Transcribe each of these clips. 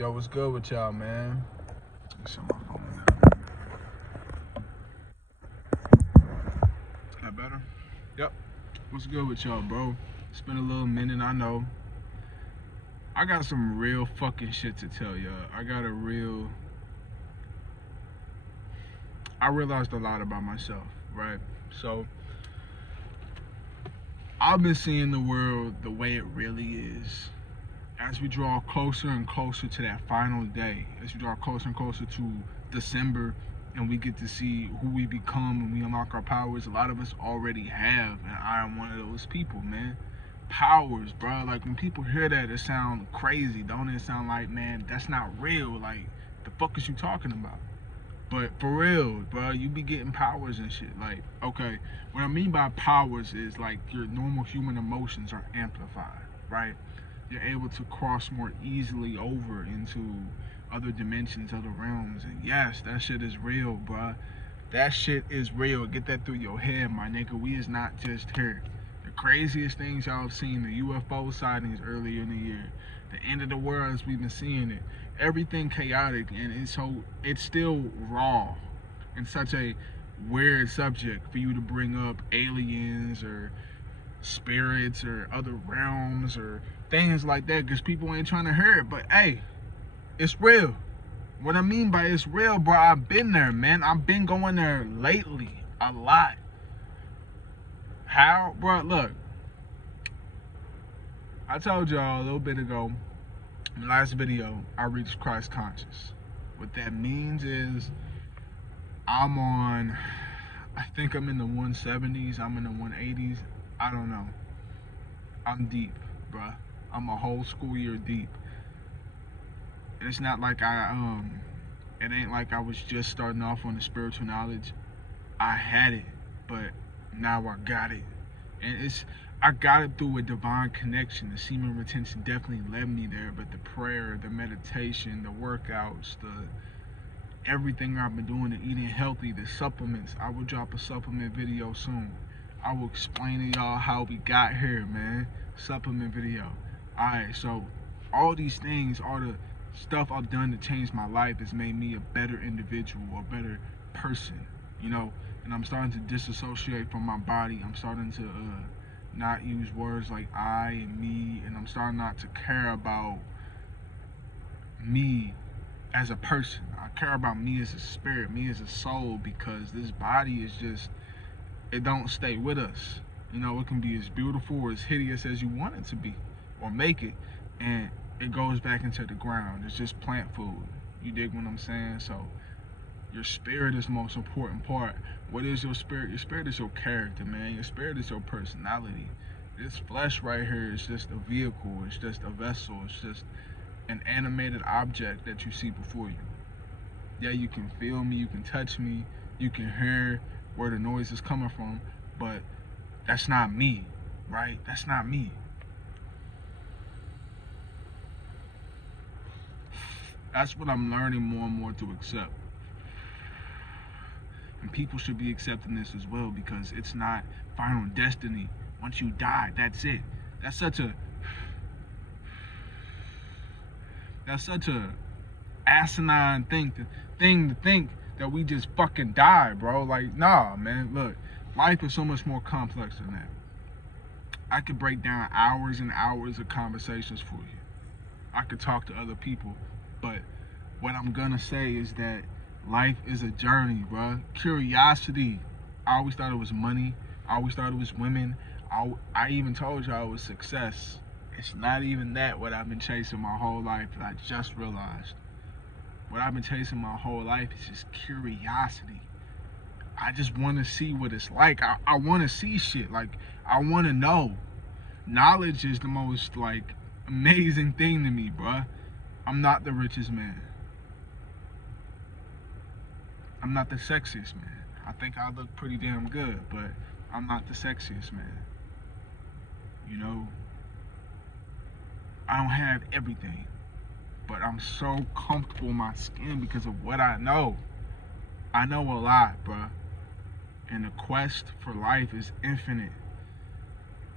Yo, what's good with y'all, man? Shut my phone. Is that better? Yep. What's good with y'all, bro? It's been a little minute, I know. I got some real fucking shit to tell y'all. I realized a lot about myself, right? So, I've been seeing the world the way it really is. As we draw closer and closer to that final day, as we draw closer and closer to December, and we get to see who we become and we unlock our powers, a lot of us already have, and I am one of those people, man. Powers, bro. Like, when people hear that, it sounds crazy, don't it? Sound like, man, that's not real. Like, the fuck is you talking about? But for real, bro, you be getting powers and shit. Like, okay, what I mean by powers is like your normal human emotions are amplified, right? You're able to cross more easily over into other dimensions, other realms. And yes, that shit is real, bro. That shit is real. Get that through your head, my nigga. We is not just here. The craziest things y'all have seen, the UFO sightings earlier in the year, the end of the world as we've been seeing it, everything chaotic, and it's still raw and such a weird subject for you to bring up aliens or spirits or other realms or things like that, because people ain't trying to hear it. But hey, it's real. What I mean by it's real, bro, I've been there, man. I've been going there lately a lot. How, bro? Look, I told y'all a little bit ago in the last video, I reached Christ conscious. What that means is I think I'm in the 170s, I'm in the 180s. I don't know. I'm deep, bruh. I'm a whole school year deep. And it's not like it ain't like I was just starting off on the spiritual knowledge. I had it, but now I got it. And I got it through a divine connection. The semen retention definitely led me there, but the prayer, the meditation, the workouts, everything I've been doing, the eating healthy, the supplements. I will drop a supplement video soon. I will explain to y'all how we got here, man. Supplement video. Alright, so all these things, all the stuff I've done to change my life has made me a better individual, a better person, you know. And I'm starting to disassociate from my body. I'm starting to not use words like I and me, and I'm starting not to care about me as a person. I care about me as a spirit, me as a soul, because this body is just, it don't stay with us. You know, it can be as beautiful or as hideous as you want it to be, or make it, and it goes back into the ground. It's just plant food. You dig what I'm saying? So your spirit is the most important part. What is your spirit? Your spirit is your character, man. Your spirit is your personality. This flesh right here is just a vehicle. It's just a vessel. It's just an animated object that you see before you. Yeah, you can feel me, you can touch me, you can hear where the noise is coming from, but that's not me, right? That's not me. That's what I'm learning more and more to accept. And people should be accepting this as well, because it's not final destiny. Once you die, that's it. That's such a asinine thing to think that we just fucking die, bro. Like, nah, man. Look, life is so much more complex than that. I could break down hours and hours of conversations for you. I could talk to other people, but what I'm gonna say is that life is a journey, bro. Curiosity. I always thought it was money. I always thought it was women. I even told y'all it was success. It's not even that what I've been chasing my whole life that I just realized. What I've been chasing my whole life is just curiosity. I just want to see what it's like. I want to see shit. Like, I want to know. Knowledge is the most, like, amazing thing to me, bruh. I'm not the richest man. I'm not the sexiest man. I think I look pretty damn good, but I'm not the sexiest man. You know? I don't have everything, but I'm so comfortable in my skin because of what I know. I know a lot, bruh. And the quest for life is infinite.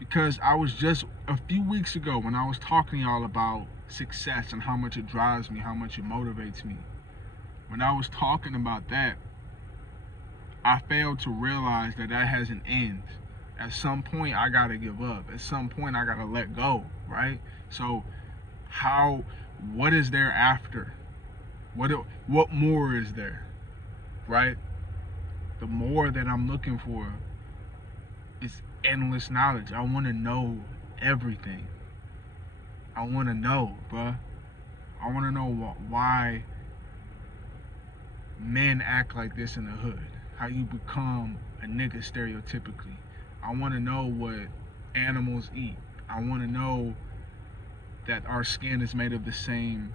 Because I was just a few weeks ago when I was talking to y'all about success and how much it drives me, how much it motivates me. When I was talking about that, I failed to realize that that has an end. At some point, I gotta give up. At some point, I gotta let go, right? So, what is there after? What more is there, right? The more that I'm looking for is endless knowledge. I want to know everything. I want to know, bruh. I want to know why men act like this in the hood. How you become a nigga stereotypically. I want to know what animals eat. I want to know that our skin is made of the same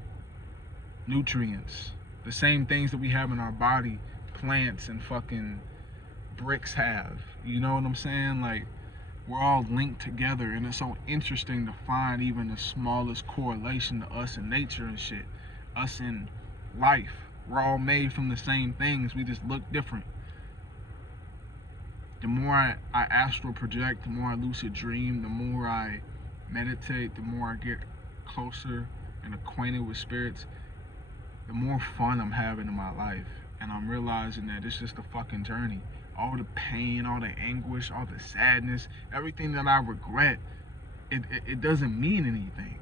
nutrients, the same things that we have in our body, plants and fucking bricks have. You know what I'm saying? Like, we're all linked together, and it's so interesting to find even the smallest correlation to us in nature and shit. Us in life. We're all made from the same things. We just look different. The more I astral project, the more I lucid dream, the more I meditate, the more I get closer and acquainted with spirits, the more fun I'm having in my life. And I'm realizing that it's just a fucking journey. All the pain, all the anguish, all the sadness, everything that I regret, it doesn't mean anything.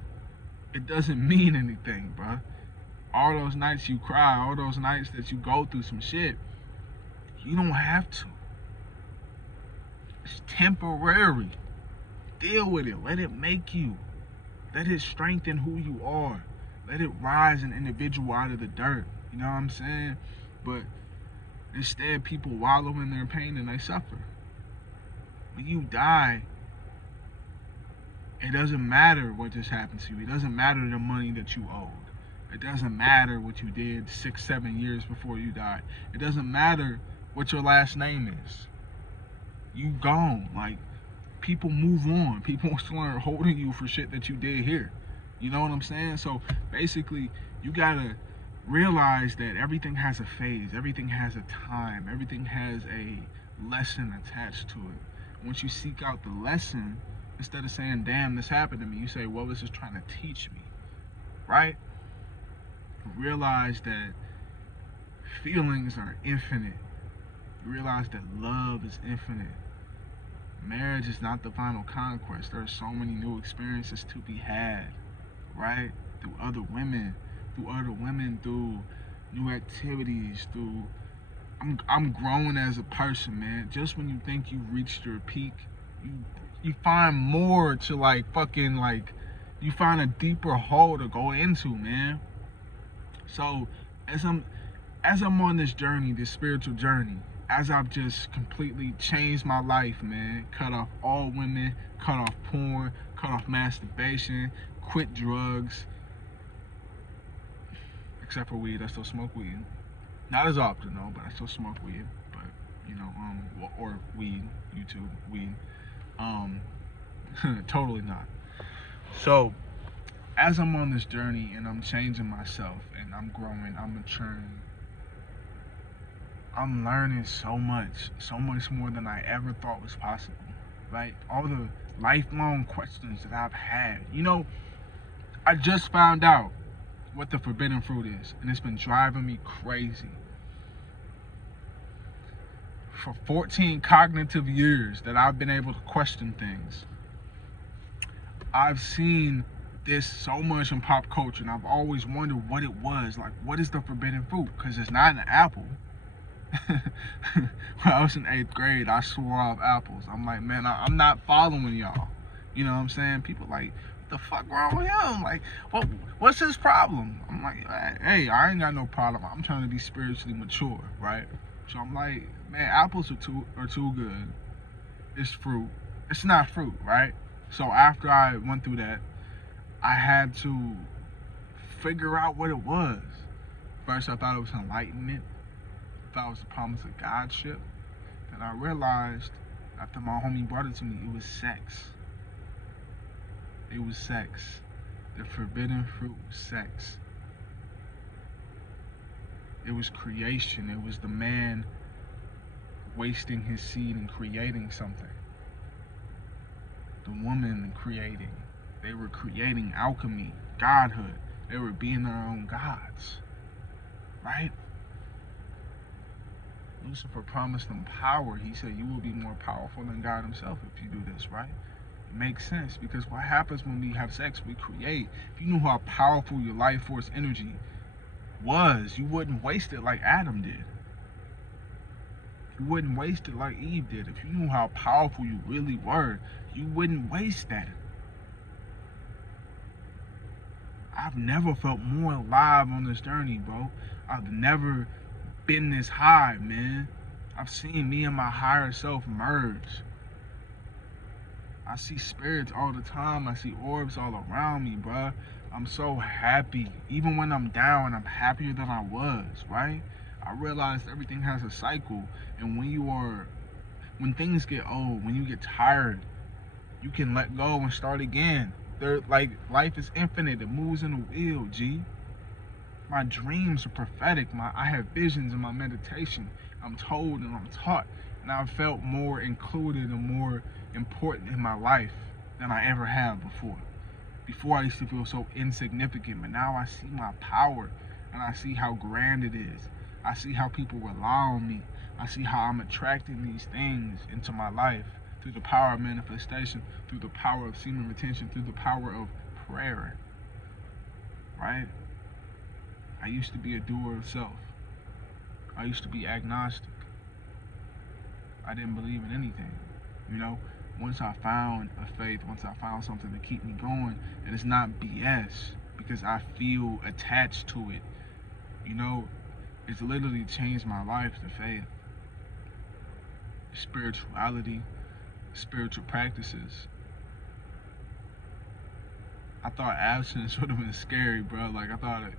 It doesn't mean anything, bro. All those nights you cry, all those nights that you go through some shit, you don't have to. It's temporary. Deal with it. Let it make you. Let it strengthen who you are. Let it rise an individual out of the dirt. You know what I'm saying? But instead, people wallow in their pain and they suffer. When you die, it doesn't matter what just happened to you. It doesn't matter the money that you owed. It doesn't matter what you did 6-7 years before you died. It doesn't matter what your last name is. You gone. Like, people move on. People start holding you for shit that you did here. You know what I'm saying? So basically, you gotta realize that everything has a phase. Everything has a time. Everything has a lesson attached to it. Once you seek out the lesson, instead of saying, damn, this happened to me, you say, well, this is trying to teach me. Right? Realize that feelings are infinite. You realize that love is infinite. Marriage is not the final conquest. There are so many new experiences to be had, right? Through other women, through new activities, I'm growing as a person, man. Just when you think you've reached your peak, you find more to you find a deeper hole to go into, man. So as I'm on this journey, this spiritual journey, as I've just completely changed my life, man, cut off all women, cut off porn, cut off masturbation, quit drugs, except for weed. I still smoke weed. Not as often though, but I still smoke weed. But or weed, YouTube weed. Totally not. So as I'm on this journey and I'm changing myself and I'm growing, I'm maturing, I'm learning so much more than I ever thought was possible, right? All the lifelong questions that I've had. I just found out what the forbidden fruit is, and it's been driving me crazy. For 14 cognitive years that I've been able to question things, I've seen this so much in pop culture, and I've always wondered what it was. Like, what is the forbidden fruit? Because it's not an apple. When I was in 8th grade, I swore off apples. I'm like, man, I'm not following y'all. You know what I'm saying? People like, what the fuck wrong with him? Like, what's his problem? I'm like, hey, I ain't got no problem. I'm trying to be spiritually mature, right? So I'm like, man, apples are too good. It's fruit. It's not fruit, right? So after I went through that, I had to figure out what it was. First, I thought it was enlightenment. That was the promise of Godship. Then I realized, after my homie brought it to me, it was sex. It was sex. The forbidden fruit was sex. It was creation. It was the man wasting his seed and creating something. the woman creating. They were creating alchemy, godhood. They were being their own gods, right? Lucifer promised them power. He said, you will be more powerful than God himself if you do this, right? It makes sense, because what happens when we have sex, we create. If you knew how powerful your life force energy was, you wouldn't waste it like Adam did. You wouldn't waste it like Eve did. If you knew how powerful you really were, you wouldn't waste that. I've never felt more alive on this journey, bro. I've never been this high, man. I've seen me and my higher self merge. I see spirits all the time. I see orbs all around me, bro. I'm so happy. Even when I'm down, I'm happier than I was, right? I realized everything has a cycle. And when things get old, when you get tired, you can let go and start again. Life is infinite. It moves in a wheel, G. My dreams are prophetic. I have visions in my meditation. I'm told and I'm taught. And I've felt more included and more important in my life than I ever have before. Before I used to feel so insignificant, but now I see my power and I see how grand it is. I see how people rely on me. I see how I'm attracting these things into my life through the power of manifestation, through the power of semen retention, through the power of prayer, right? I used to be a doer of self. I used to be agnostic. I didn't believe in anything, you know? Once I found a faith, once I found something to keep me going, and it's not BS, because I feel attached to it, you know? It's literally changed my life, the faith. Spirituality, spiritual practices. I thought abstinence would have been scary, bro. Like, I thought, I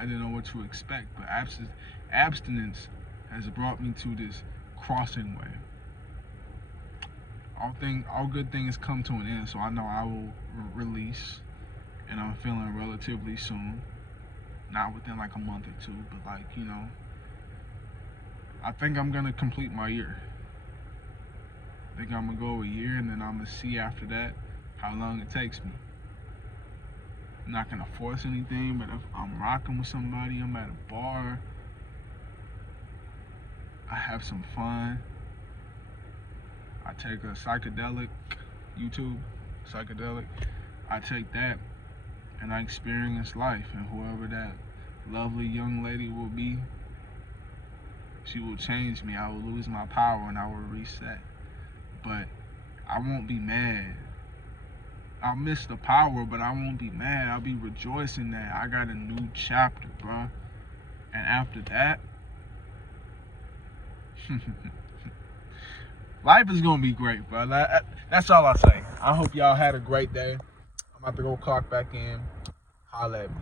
didn't know what to expect. But abstinence has brought me to this crossing way. All good things come to an end, so I know I will release, and I'm feeling relatively soon. Not within like a month or two, but I think I'm gonna complete my year. I think I'm gonna go a year, and then I'm gonna see after that how long it takes me. I'm not gonna force anything, but if I'm rocking with somebody, I'm at a bar, I have some fun, I take a psychedelic, I take that and I experience life, and whoever that lovely young lady will be, she will change me. I will lose my power and I will reset. But I won't be mad. I'll miss the power, but I won't be mad. I'll be rejoicing that I got a new chapter, bro. And after that, life is gonna be great, bro. That's all I say. I hope y'all had a great day. I'm about to go clock back in. Holla at me.